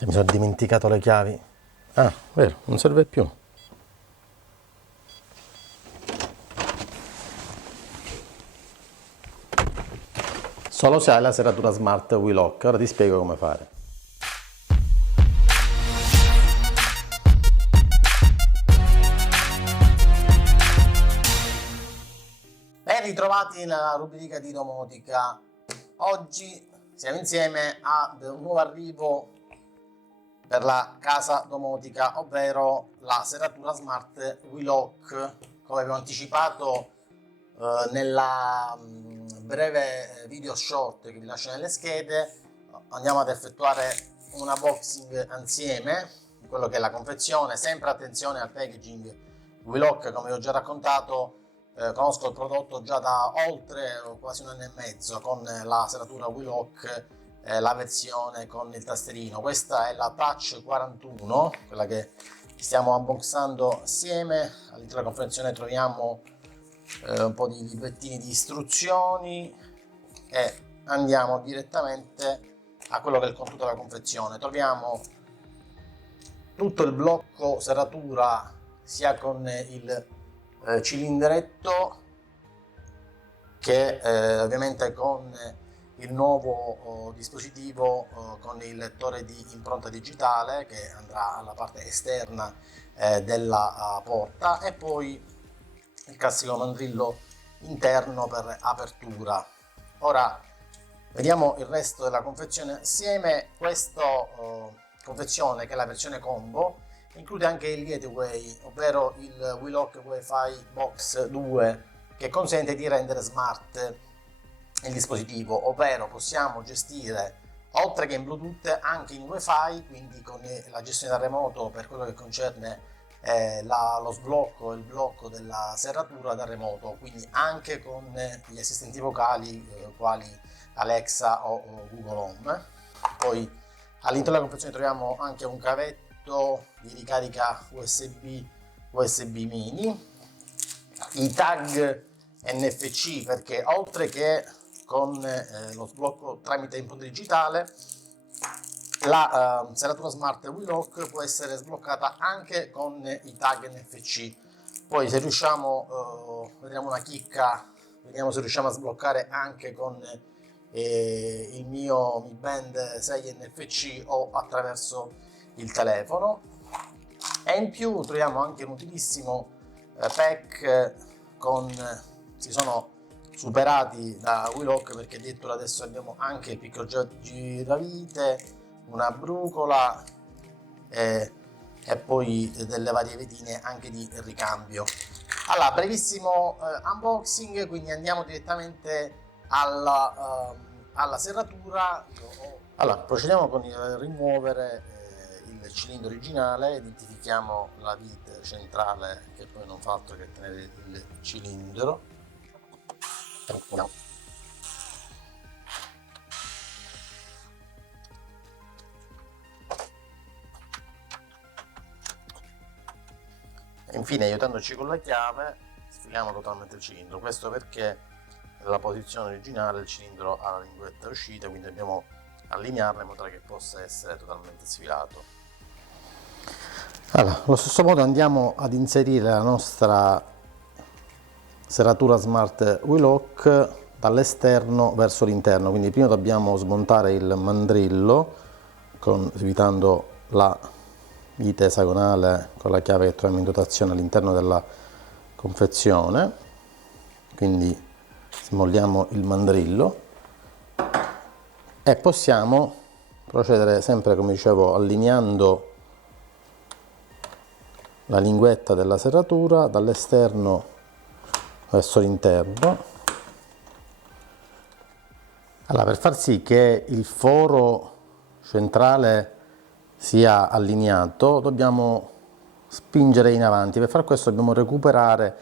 Che mi sono dimenticato le chiavi. Ah, vero, non serve più. Solo se hai la serratura smart Wheelock. Ora ti spiego come fare. Ben ritrovati nella rubrica di domotica. Oggi siamo insieme ad un nuovo arrivo per la casa domotica, ovvero la serratura smart Wheelock. Come abbiamo anticipato nella breve video short che vi lascio nelle schede, andiamo ad effettuare un unboxing insieme di quello che è la confezione. Sempre attenzione al packaging. Wheelock, come vi ho già raccontato, conosco il prodotto già da oltre quasi un anno e mezzo con la serratura Wheelock, la versione con il tasterino. Questa è la Touch 41, quella che stiamo unboxando assieme. All'interno della confezione troviamo un po' di librettini di istruzioni e andiamo direttamente a quello che è il contenuto della confezione. Troviamo tutto il blocco serratura, sia con il cilindretto che ovviamente con il nuovo dispositivo con il lettore di impronta digitale che andrà alla parte esterna della porta, e poi il classico mandrillo interno per apertura. Ora vediamo il resto della confezione assieme. Questa confezione, che è la versione combo, include anche il gateway, ovvero il Wheelock Wi-Fi Box 2, che consente di rendere smart il dispositivo, ovvero possiamo gestire oltre che in Bluetooth anche in Wi-Fi, quindi con la gestione da remoto per quello che concerne lo sblocco e il blocco della serratura da remoto, quindi anche con gli assistenti vocali quali Alexa o Google Home. Poi all'interno della confezione troviamo anche un cavetto di ricarica USB mini, i tag NFC, perché oltre che con lo sblocco tramite impronta digitale, la serratura smart Wheelock può essere sbloccata anche con i tag NFC. Poi se riusciamo, vediamo una chicca, vediamo se riusciamo a sbloccare anche con il mio Mi Band 6 NFC o attraverso il telefono. E in più troviamo anche un utilissimo pack si sono superati da Wheelock, perché addirittura adesso abbiamo anche il piccolo giravite, una brucola e poi delle varie vetine anche di ricambio. Allora, brevissimo unboxing, quindi andiamo direttamente alla serratura. Allora, procediamo con il rimuovere il cilindro originale, identifichiamo la vite centrale, che poi non fa altro che tenere il cilindro. Infine, aiutandoci con la chiave, sfiliamo totalmente il cilindro. Questo perché nella posizione originale il cilindro ha la linguetta uscita, quindi dobbiamo allinearla in modo che possa essere totalmente sfilato. Allora, allo stesso modo andiamo ad inserire la nostra serratura smart Wheelock dall'esterno verso l'interno, quindi prima dobbiamo smontare il mandrillo evitando la vite esagonale con la chiave che troviamo in dotazione all'interno della confezione. Quindi smolliamo il mandrillo e possiamo procedere sempre, come dicevo, allineando la linguetta della serratura dall'esterno verso l'interno. Allora, per far sì che il foro centrale sia allineato dobbiamo spingere in avanti. Per far questo dobbiamo recuperare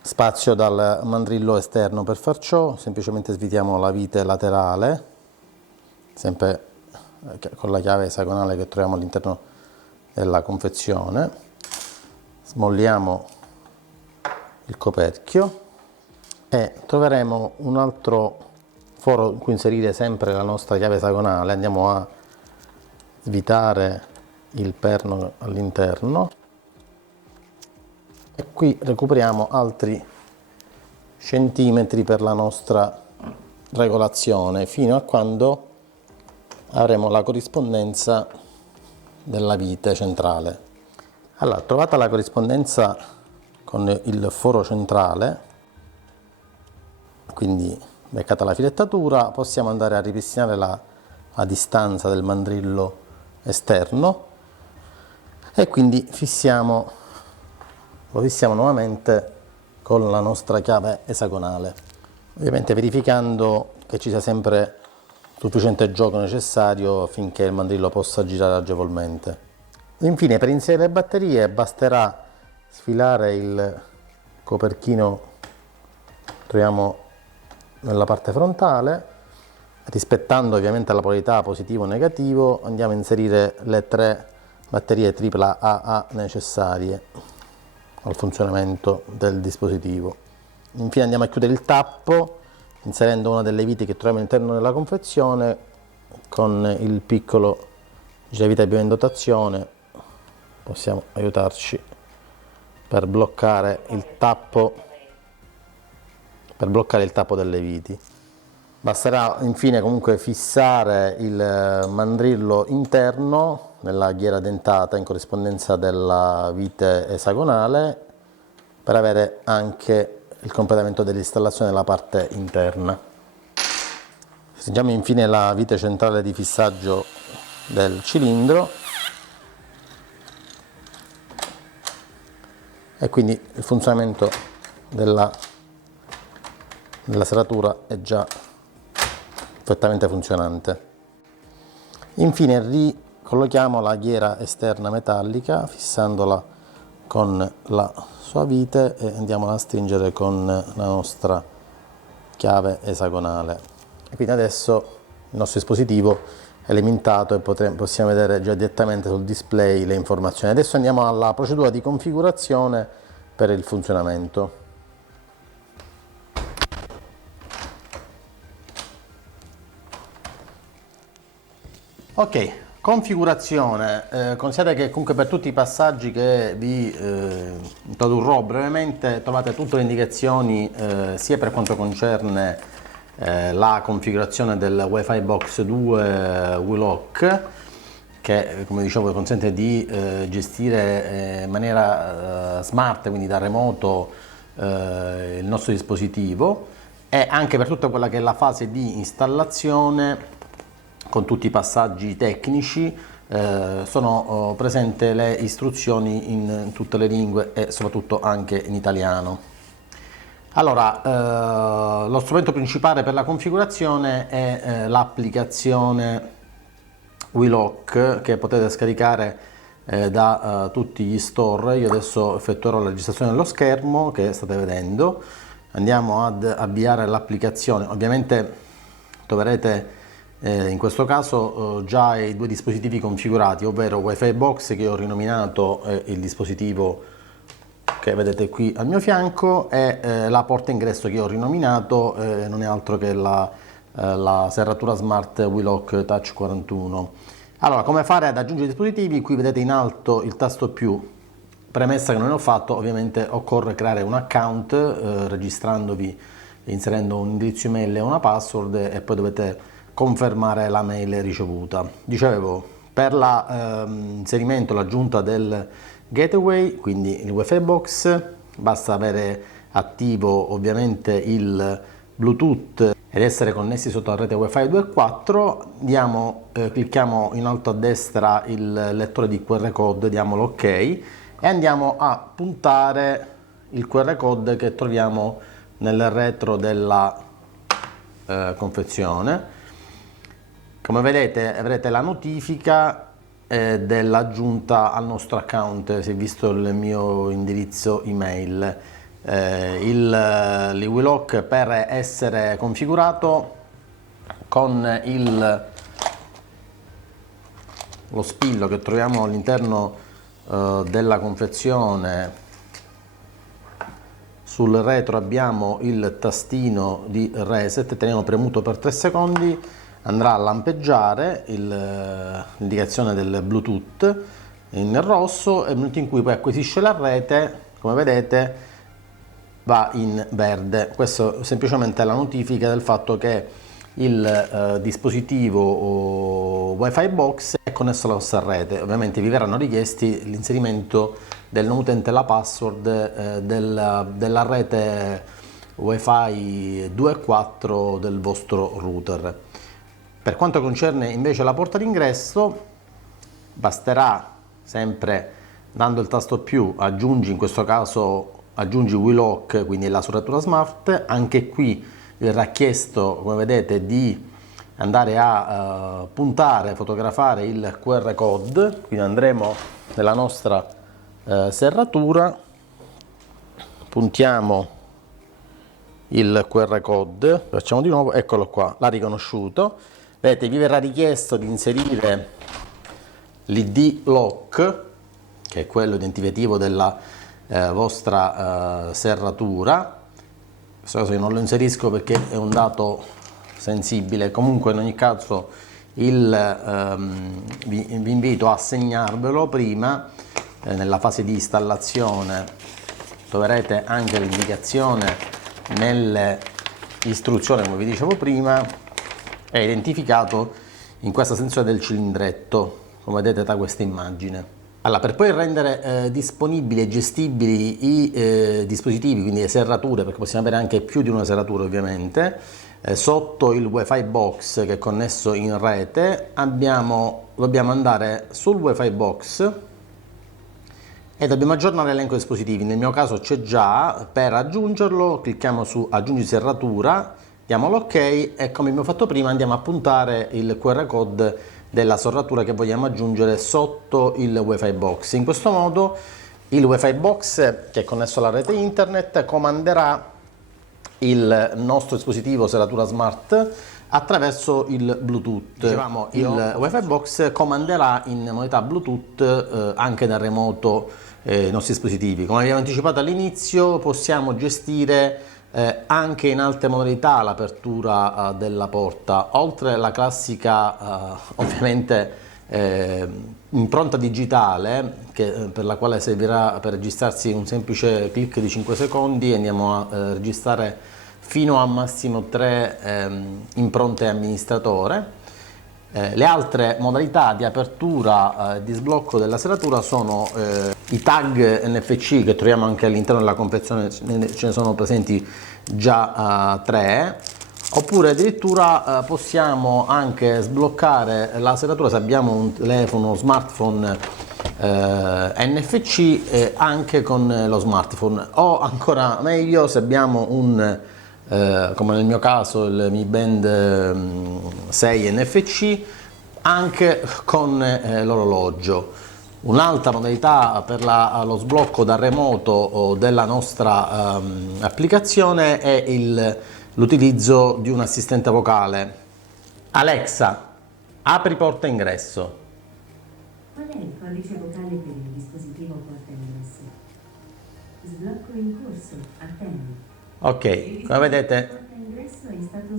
spazio dal mandrillo esterno. Per far ciò semplicemente svitiamo la vite laterale, sempre con la chiave esagonale che troviamo all'interno della confezione, smolliamo il coperchio e troveremo un altro foro in cui inserire sempre la nostra chiave esagonale. Andiamo a svitare il perno all'interno e qui recuperiamo altri centimetri per la nostra regolazione fino a quando avremo la corrispondenza della vite centrale. Allora, trovata la corrispondenza con il foro centrale, quindi beccata la filettatura, possiamo andare a ripristinare la distanza del mandrillo esterno e quindi lo fissiamo nuovamente con la nostra chiave esagonale, ovviamente verificando che ci sia sempre sufficiente gioco necessario affinché il mandrillo possa girare agevolmente. Infine, per inserire le batterie basterà sfilare il coperchino che troviamo nella parte frontale, rispettando ovviamente la polarità positivo o negativo. Andiamo a inserire le 3 batterie AAA necessarie al funzionamento del dispositivo. Infine andiamo a chiudere il tappo inserendo una delle viti che troviamo all'interno della confezione con il piccolo giravite abbiamo in dotazione. Possiamo aiutarci per bloccare il tappo delle viti. Basterà infine comunque fissare il mandrillo interno nella ghiera dentata in corrispondenza della vite esagonale per avere anche il completamento dell'installazione della parte interna. Stringiamo infine la vite centrale di fissaggio del cilindro e quindi il funzionamento della serratura è già perfettamente funzionante. Infine ricollochiamo la ghiera esterna metallica fissandola con la sua vite e andiamo a stringere con la nostra chiave esagonale. E quindi adesso il nostro dispositivo è alimentato e possiamo vedere già direttamente sul display le informazioni. Adesso andiamo alla procedura di configurazione per il funzionamento. Ok, configurazione. Considerate che comunque per tutti i passaggi che vi introdurrò brevemente trovate tutte le indicazioni sia per quanto concerne la configurazione del Wi-Fi Box 2 WeLock, che come dicevo consente di gestire in maniera smart, quindi da remoto, il nostro dispositivo, e anche per tutta quella che è la fase di installazione con tutti i passaggi tecnici. Sono presenti le istruzioni in tutte le lingue e soprattutto anche in italiano. Allora, lo strumento principale per la configurazione è l'applicazione WeLock che potete scaricare da tutti gli store. Io adesso effettuerò la registrazione dello schermo che state vedendo. Andiamo ad avviare l'applicazione. Ovviamente troverete in questo caso già i 2 dispositivi configurati, ovvero Wi-Fi Box che ho rinominato il dispositivo che vedete qui al mio fianco e la porta ingresso che ho rinominato, non è altro che la serratura smart WeLock Touch 41. Allora, come fare ad aggiungere i dispositivi? Qui vedete in alto il tasto più. Premessa che non ho fatto, ovviamente occorre creare un account registrandovi, inserendo un indirizzo email e una password, e poi dovete confermare la mail ricevuta. Dicevo, per l'inserimento, l'aggiunta del gateway, quindi il Wi-Fi Box, basta avere attivo ovviamente il Bluetooth ed essere connessi sotto la rete Wi-Fi 2.4. Clicchiamo in alto a destra il lettore di QR code, diamo l'ok e andiamo a puntare il QR code che troviamo nel retro della confezione. Come vedete avrete la notifica dell'aggiunta al nostro account, si è visto il mio indirizzo email. Il WeLock, per essere configurato con lo spillo che troviamo all'interno della confezione, sul retro abbiamo il tastino di reset, teniamo premuto per 3 secondi. andrà a lampeggiare l'indicazione del Bluetooth in rosso, e nel momento in cui poi acquisisce la rete, come vedete, va in verde. Questo semplicemente è la notifica del fatto che il dispositivo Wi-Fi box è connesso alla vostra rete. Ovviamente vi verranno richiesti l'inserimento del nome utente e la password della rete Wi-Fi 2.4 del vostro router. Per quanto concerne invece la porta d'ingresso, basterà sempre, dando il tasto più, aggiungi, in questo caso aggiungi WeLock, quindi la serratura smart. Anche qui verrà chiesto, come vedete, di andare a puntare, fotografare il QR code. Quindi andremo nella nostra serratura, puntiamo il QR code, lo facciamo di nuovo, eccolo qua, l'ha riconosciuto. Vedete, vi verrà richiesto di inserire l'ID lock, che è quello identificativo della vostra serratura. Questo caso io non lo inserisco perché è un dato sensibile. Comunque in ogni caso vi invito a segnarvelo prima, nella fase di installazione troverete anche l'indicazione nelle istruzioni, come vi dicevo prima, è identificato in questa sezione del cilindretto, come vedete da questa immagine. Allora, per poi rendere disponibili e gestibili i dispositivi, quindi le serrature, perché possiamo avere anche più di una serratura ovviamente, sotto il Wi-Fi box che è connesso in rete, dobbiamo andare sul Wi-Fi box e dobbiamo aggiornare l'elenco dispositivi. Nel mio caso c'è già. Per aggiungerlo clicchiamo su aggiungi serratura, diamo l'ok e, come abbiamo fatto prima, andiamo a puntare il QR code della serratura che vogliamo aggiungere sotto il Wi-Fi box. In questo modo il Wi-Fi box, che è connesso alla rete internet, comanderà il nostro dispositivo serratura smart attraverso il Bluetooth. Dicevamo, il Wi-Fi box comanderà in modalità Bluetooth anche da remoto i nostri dispositivi. Come abbiamo anticipato all'inizio, possiamo gestire anche in altre modalità l'apertura della porta, oltre alla classica ovviamente impronta digitale, per la quale servirà per registrarsi un semplice clic di 5 secondi, e andiamo a registrare fino a massimo 3 impronte amministratore. Le altre modalità di apertura e di sblocco della serratura sono i tag NFC, che troviamo anche all'interno della confezione, ce ne sono presenti già 3, oppure addirittura possiamo anche sbloccare la serratura se abbiamo un telefono smartphone NFC anche con lo smartphone, o ancora meglio se abbiamo un come nel mio caso il Mi Band 6 NFC, anche con l'orologio. Un'altra modalità per lo sblocco da remoto della nostra applicazione è l'utilizzo di un assistente vocale. Alexa, apri porta ingresso. Qual è il codice vocale per il dispositivo porta ingresso? Sblocco in corso, attendi. Ok, come vedete,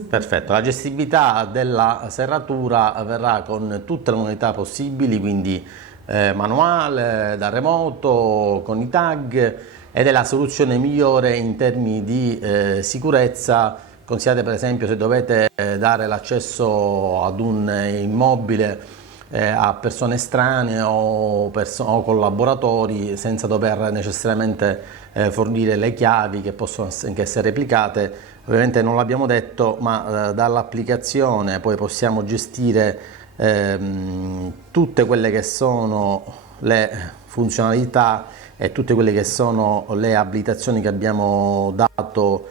perfetto, la gestibilità della serratura avverrà con tutte le modalità possibili, quindi manuale, da remoto, con i tag, ed è la soluzione migliore in termini di sicurezza. Considerate per esempio se dovete dare l'accesso ad un immobile a persone estranee o collaboratori, senza dover necessariamente fornire le chiavi che possono anche essere replicate. Ovviamente non l'abbiamo detto, ma dall'applicazione poi possiamo gestire tutte quelle che sono le funzionalità e tutte quelle che sono le abilitazioni che abbiamo dato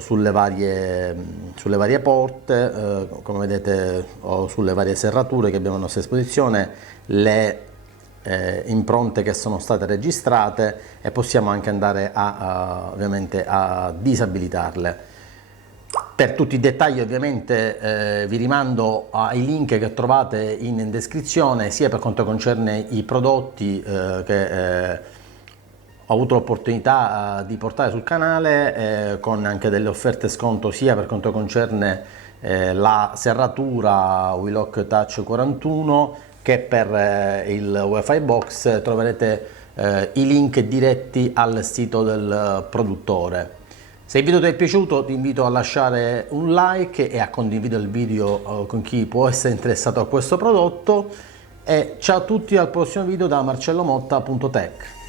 sulle varie porte, come vedete, o sulle varie serrature che abbiamo a nostra disposizione, le impronte che sono state registrate, e possiamo anche andare ovviamente a disabilitarle. Per tutti i dettagli ovviamente vi rimando ai link che trovate in descrizione, sia per quanto concerne i prodotti che ho avuto l'opportunità di portare sul canale, con anche delle offerte sconto sia per quanto concerne la serratura Wheelock Touch 41 che per il Wi-Fi box. Troverete i link diretti al sito del produttore. Se il video ti è piaciuto ti invito a lasciare un like e a condividere il video con chi può essere interessato a questo prodotto, e ciao a tutti, al prossimo video da marcellomotta.tech.